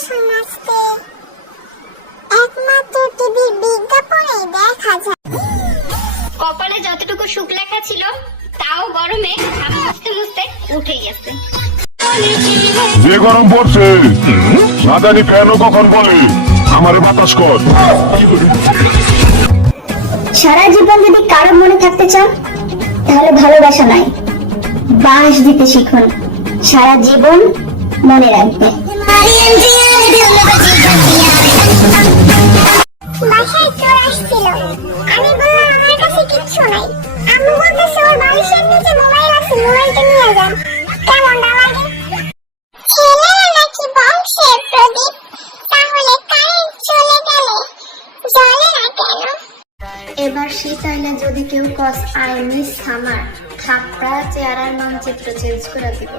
আসুন আজকে একমাত্র টিভির বিজ্ঞাপনে দেখা যায়। কপালে যতটুকু সুখ লেখা ছিল তাও গরমে ঘাম মুছতে মুছতে উঠে গেছে। যে গরম পড়ছে না জানি কেন কখন বলে আমারে বাতাস কর। সারা জীবন যদি কারো মনে থাকতে চান তাহলে ভালোবাসা নাই, বাঁশ দিতে শিখুন, সারা জীবন মনে রাখবে। বাসায় চোর আসছিল, আমি বললাম আমার কাছে কিচ্ছু নাই। আম্মু বলতেছে ওর বালিশের নিচে মোবাইল আছে, মোবাইলটা নিয়ে যান। কেমনটা লাগে? ছেলেরা নাকি বংশের প্রদীপ, তাহলে কারেন্ট চলে গেলে জ্বলে না কেন? এবার শীত আইলে যদি কেউ কস আই মিস সামার, থাপড়া চেহারার মানচিত্র চেঞ্জ করে দিব।